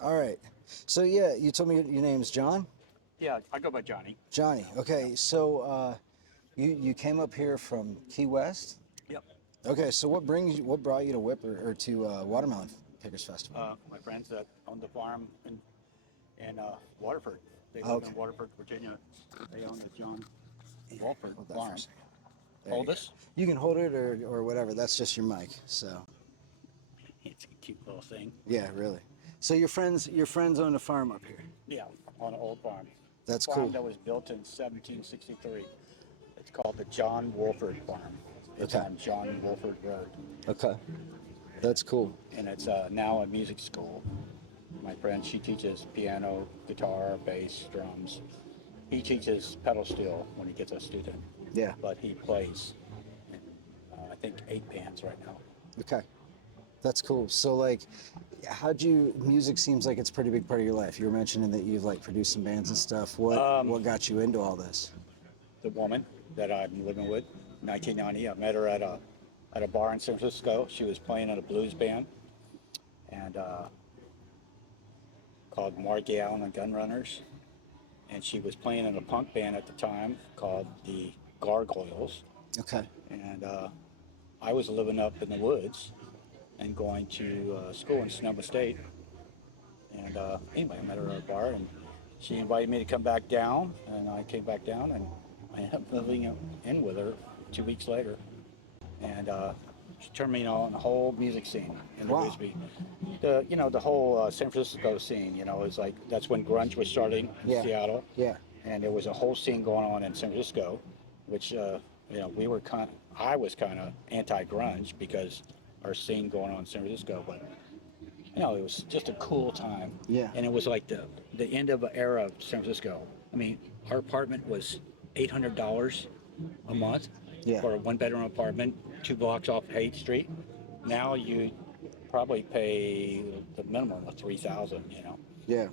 All right. So yeah, you told me your name's John. Yeah, I go by Johnny. Johnny. Okay. So you came up here from Key West. Yep. Okay. So what brought you to Whipper or to Watermelon Pickers Festival? My friends that own the farm in Waterford. They live Okay. in Waterford, Virginia. They own the John Wolford Hold that for a farm. second. There you Hold go. this. You can hold it or whatever. That's just your mic. So It's a cute little thing. yeah, really. So your friends own a farm up here. Yeah, on an old farm. That's Farm cool. that was built in 1763. It's called the John Wolford Farm. It's Okay. on John Wolford Road, Okay. That's cool. and it's now a music school. My friend, she teaches piano, guitar, bass, drums. He teaches pedal steel when he gets a student, Yeah. but he plays, I think, 8 bands right now. Okay. That's cool. So music seems like it's a pretty big part of your life. You were mentioning that you've like produced some bands and stuff. What got you into all this? The woman that I'm living with, 1990, I met her at a bar in San Francisco. She was playing in a blues band and called Margie Allen and Gunrunners, and she was playing in a punk band at the time called the Gargoyles. Okay. And I was living up in the woods and going to school in Sonoma State. And anyway, I met her at a bar, and she invited me to come back down, and I came back down, and I ended up living in with her 2 weeks later. And she turned me on the whole music scene in the Wow. Bisbee. The whole San Francisco scene. It's like that's when grunge was starting in Yeah. Seattle, Yeah. and there was a whole scene going on in San Francisco, which I was kind of anti-grunge because our scene going on in San Francisco, but it was just a cool time. Yeah. And it was like the end of an era of San Francisco. I mean, our apartment was $800 a month Yeah. for a one-bedroom apartment, 2 blocks off Haight Street. Now you probably pay the minimum of 3,000. Yeah.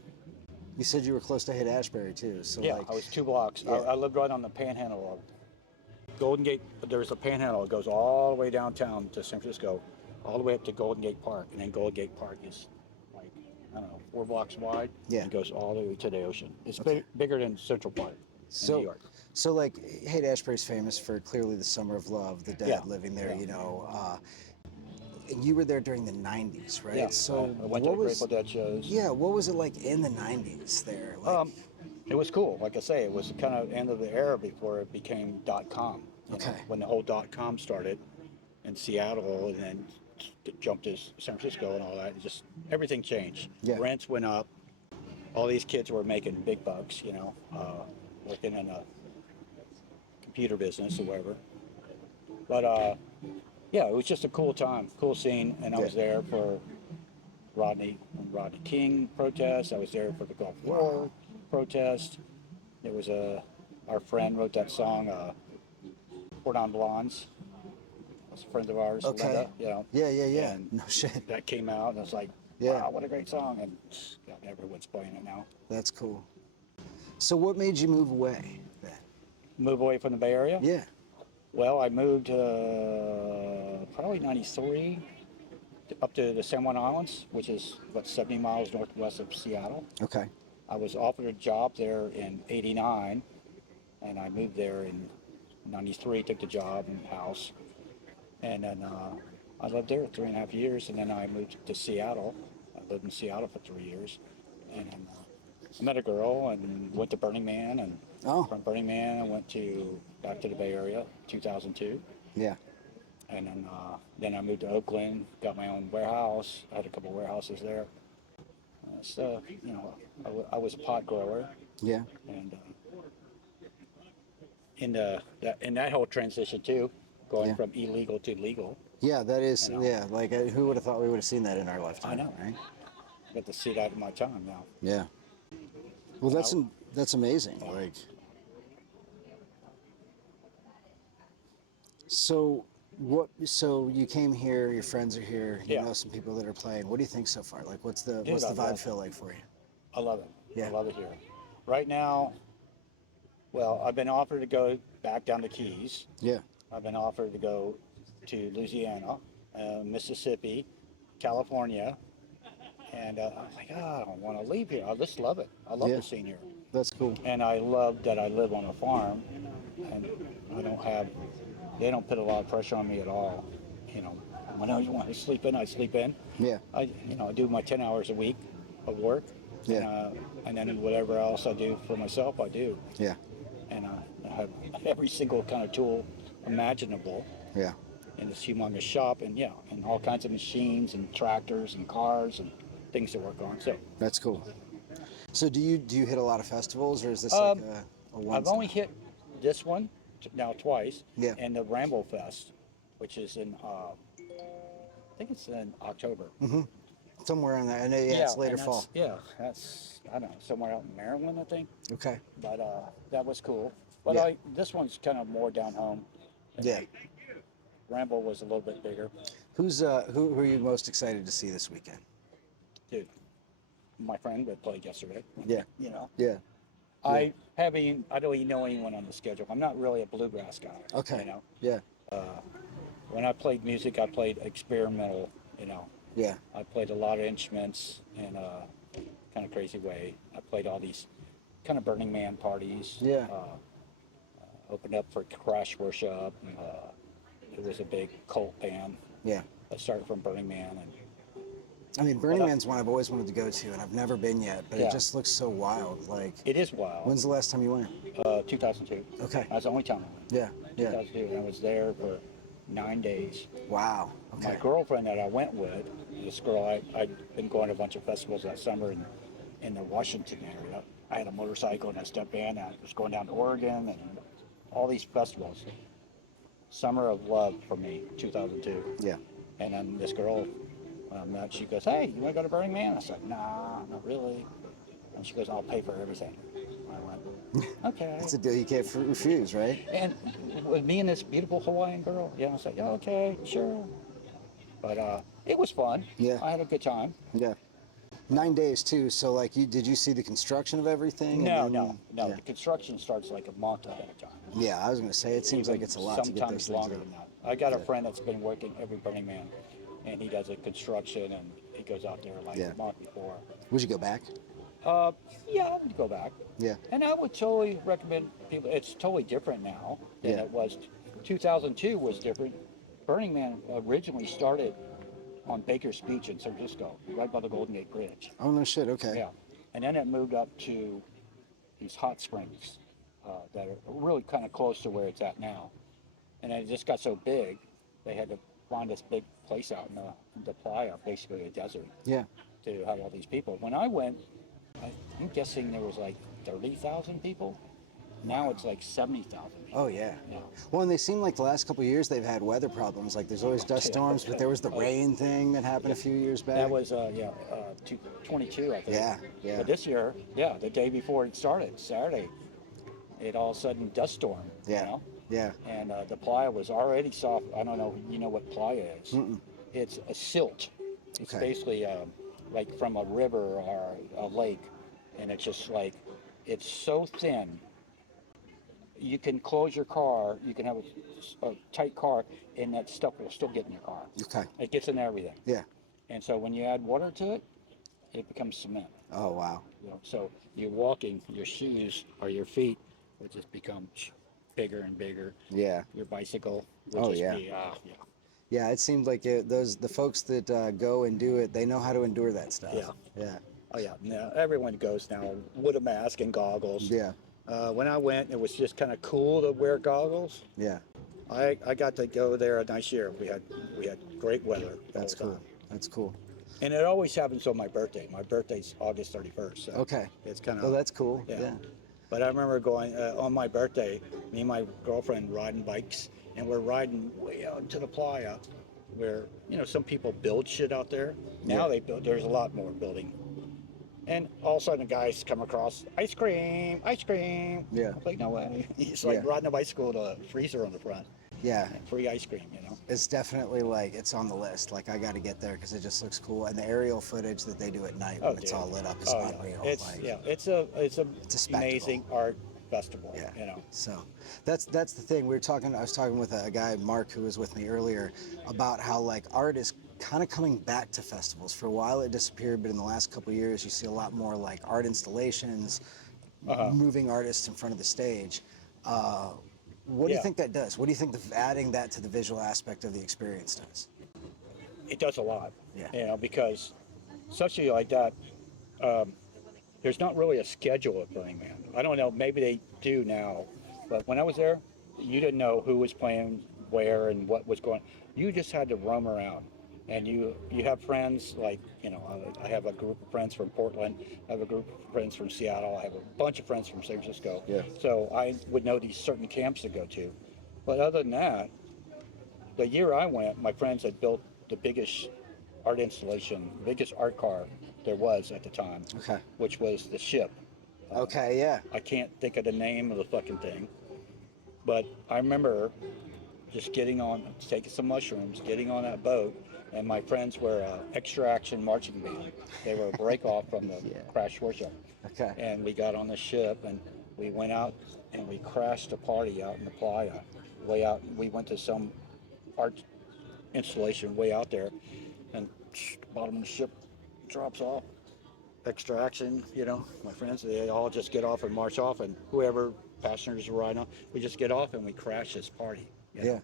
You said you were close to Haight-Ashbury too. So Yeah, I was 2 blocks. I, yeah. I lived right on the panhandle of Golden Gate. There's a panhandle that goes all the way downtown to San Francisco, all the way up to Golden Gate Park, and then Golden Gate Park is like, I don't know, 4 blocks wide. Yeah. And goes all the way to the ocean. It's Okay. bigger than Central Park in New So, York. so like Haight-Ashbury's famous for clearly the Summer of Love, the Dead Yeah. living there. Yeah. And you were there during the '90s, right? Yeah. So I went to the Grateful Dead shows. Yeah, what was it like in the '90s there? Like, It was cool. Like I say, it was kind of end of the era before it became .com. Okay. When the whole .com started in Seattle and then jumped to San Francisco and all that, everything changed. Yeah. Rents went up. All these kids were making big bucks, working in a computer business or whatever. But yeah, it was just a cool time, cool scene, and I was there for Rodney King protest. I was there for the Gulf War protest. There was our friend wrote that song, "Pour Down Blondes." That's a friend of ours, okay. Linda. Yeah. And No shit. that came out, and I was like, Yeah. wow, what a great song! And everyone's playing it now. That's cool. So what made you move away then? Move away from the Bay Area? Yeah. Well, I moved probably '93 up to the San Juan Islands, which is about 70 miles northwest of Seattle. Okay. I was offered a job there in '89, and I moved there in '93. Took the job and house, and then I lived there 3.5 years, and then I moved to Seattle. I lived in Seattle for 3 years, and then, I met a girl and went to Burning Man, and from Burning Man I went back to the Bay Area, 2002. Yeah. And then I moved to Oakland, got my own warehouse. I had a couple warehouses there. I was a pot grower, Yeah. and in that whole transition too, going from illegal to legal. Yeah, that is. You know. Yeah, like who would have thought we would have seen that in our lifetime? I know. Right? I got to see that in my time now. Yeah. Well, that's amazing. Like, so what? So you came here. Your friends are here. You know some people that are playing. What do you think so far? Like, what's the vibe feel like for you? I love it. Yeah. I love it here. Right now, well, I've been offered to go back down the Keys. Yeah. I've been offered to go to Louisiana, Mississippi, California, And I'm like, I don't want to leave here. I just love it. I love Yeah. the scene here. That's cool. And I love that I live on a farm, and they don't put a lot of pressure on me at all. You know, when I want to sleep in, I sleep in. Yeah. I do my 10 hours a week of work, Yeah. and then whatever else I do for myself, I do. Yeah. And I have every single kind of tool imaginable Yeah. in this humongous shop, and and all kinds of machines and tractors and cars and things to work on. So That's cool. So do you hit a lot of festivals, or is this um, like a one? I've only hit this one now twice, Yeah. and the Ramble Fest, which is in I think it's in October. Somewhere on that. I know. Yeah, it's later and fall. that's I don't know, somewhere out in Maryland, I think. Okay. But that was cool. But Yeah. this one's kind of more down home. And Yeah. Ramble was a little bit bigger. Who are you most excited to see this weekend? Dude, my friend that played yesterday. Yeah. You know, Yeah. I don't even know anyone on the schedule. I'm not really a bluegrass guy. Okay. You know, Yeah. when I played music, I played experimental. You know, Yeah. I played a lot of instruments in a kind of crazy way. I played all these kind of Burning Man parties. Yeah. Opened up for Crash Worship. It was a big cult band Yeah. that started from Burning Man, and I mean, Burning Man's one I've always wanted to go to, and I've never been yet. But Yeah. it just looks so wild. Like, it is wild. when's the last time you went? 2002. Okay. That's the only time I went. Yeah. Yeah. 2002, and I was there for 9 days. Wow. My Okay. girlfriend that I went with, this girl, I'd been going to a bunch of festivals that summer in the Washington area. I had a motorcycle and a step band. I was going down to Oregon and all these festivals. Summer of Love for me, 2002. Yeah. And then this girl, when I met, she goes, "Hey, you want to go to Burning Man?" I said, "Nah, not really." And she goes, "I'll pay for everything." I went, "Okay." It's a deal you can't refuse, right? And with me and this beautiful Hawaiian girl, I was like, "Yeah, okay, sure." But it was fun. Yeah. I had a good time. Yeah. 9 days too. So like, did you see the construction of everything? No, And then- no. Yeah. The construction starts like a month ahead of time. Yeah, I was gonna say it seems like Even it's a lot to get those sometimes things longer out. than that. I got a Yeah. friend that's been working every Burning Man, and he does a construction, and he goes out there like Yeah. a month before. Would you go back? Yeah, I would go back. Yeah. And I would totally recommend people. It's totally different now than Yeah. it was. 2002 was different. Burning Man originally started on Baker's Beach in San Francisco, right by the Golden Gate Bridge. Oh no shit. Okay. Yeah. And then it moved up to these hot springs that are really kind of close to where it's at now. And then it just got so big, they had to find this big place out in the playa, basically a desert, Yeah. to have all these people. When I went, I'm guessing there was like 30,000 people. Now it's like 70,000 people. Oh yeah. Yeah. Well, and they seem like the last couple of years they've had weather problems. Like there's always dust Yeah. storms, but there was the rain thing that happened a few years back. That was 22, I think. Yeah, yeah. But this year, the day before it started, Saturday, it all of a sudden dust storm. Yeah. You know? Yeah. And the playa was already soft. I don't know if you know what playa is. It's a silt. It's Okay. basically like from a river or a lake, and it's just like, it's so thin. You can close your car, you can have a tight car, and that stuff will still get in your car. Okay. It gets in everything. Yeah. And so when you add water to it, it becomes cement. Oh wow. You know, so you're walking, your shoes or your feet will just become bigger and bigger. Yeah. Your bicycle will Oh, just yeah. be, Yeah. It seemed like the folks that go and do it, they know how to endure that stuff. Yeah. Yeah. Oh yeah, now everyone goes now with a mask and goggles. Yeah. When I went, it was just kind of cool to wear goggles. Yeah. I got to go there a nice year. We had great weather. the That's whole cool. time. That's cool. And it always happens on my birthday. My birthday's August 31st. So Okay. it's kind of. Oh, that's cool. Yeah. Yeah. But I remember going on my birthday, me and my girlfriend riding bikes, and we're riding way out to the playa, where some people build shit out there. Now Yeah. there's a lot more building. And all of a sudden, the guys come across, ice cream, ice cream. Yeah. I was like, no way. It's like Yeah. riding a bicycle with a freezer on the front Yeah. and free ice cream, It's definitely like it's on the list. Like I got to get there because it just looks cool, and the aerial footage that they do at night when it's dude. all lit up is Oh, unreal. yeah. It's like, it's a spectacle. amazing art festival. Yeah. So that's the thing. I was talking with a guy, Mark, who was with me earlier, about how like art is kind of coming back to festivals. For a while it disappeared, but in the last couple of years you see a lot more like art installations, moving artists in front of the stage. What do you Yeah. think that does? What do you think adding that to the visual aspect of the experience does? It does a lot. Yeah. You know, because especially like that, there's not really a schedule at Burning Man. I don't know, maybe they do now, but when I was there, you didn't know who was playing where and what was going. You just had to roam around, and you have friends like I have a group of friends from Portland, I have a group of friends from Seattle, I have a bunch of friends from San Francisco. Yeah. So I would know these certain camps to go to, but other than that, the year I went, my friends had built the biggest art installation, biggest art car there was at the time, Okay. which was the ship. Okay, yeah. I can't think of the name of the fucking thing, but I remember just getting on, taking some mushrooms, getting on that boat, and my friends were extra action marching band. They were a break off from the Yeah. crash worship. Okay. And we got on the ship and we went out and we crashed a party out in the playa, way out. We went to some art installation way out there, and the bottom of the ship drops off. Extra action, my friends, they all just get off and march off, and whoever passengers are riding on, we just get off and we crash this party. Yeah.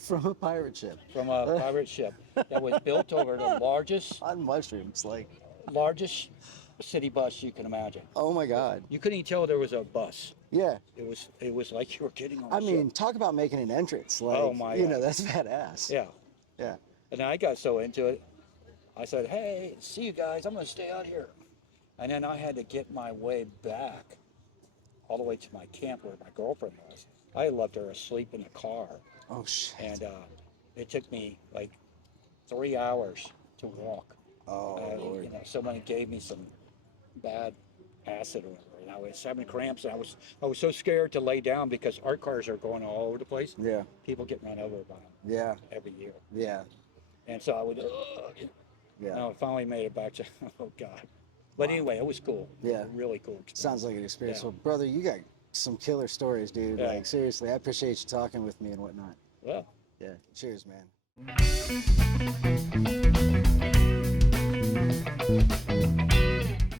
From a pirate ship. From a pirate ship that was built over the largest On mushrooms, like, city bus you can imagine. oh my God. You couldn't even tell there was a bus. Yeah. It was like you were getting on I a mean, ship. talk about making an entrance. Like, Oh my God. that's badass. Yeah. Yeah. And I got so into it, I said, hey, see you guys, I'm going to stay out here. And then I had to get my way back all the way to my camp where my girlfriend was. I left her asleep in the car. Oh shit. And it took me like 3 hours to walk. Oh Lord. Someone gave me some bad acid or whatever, and I was having cramps, and I was so scared to lay down because art cars are going all over the place. Yeah. People get run over by them Yeah. every year. Yeah. And so I would, Yeah. I finally made it back to, oh God. But anyway, it was cool. Yeah. Really cool experience. Sounds like an experience. Yeah. Well, brother, you got some killer stories, dude. Yeah. Like, seriously, I appreciate you talking with me and whatnot. Well, Yeah. Cheers, man.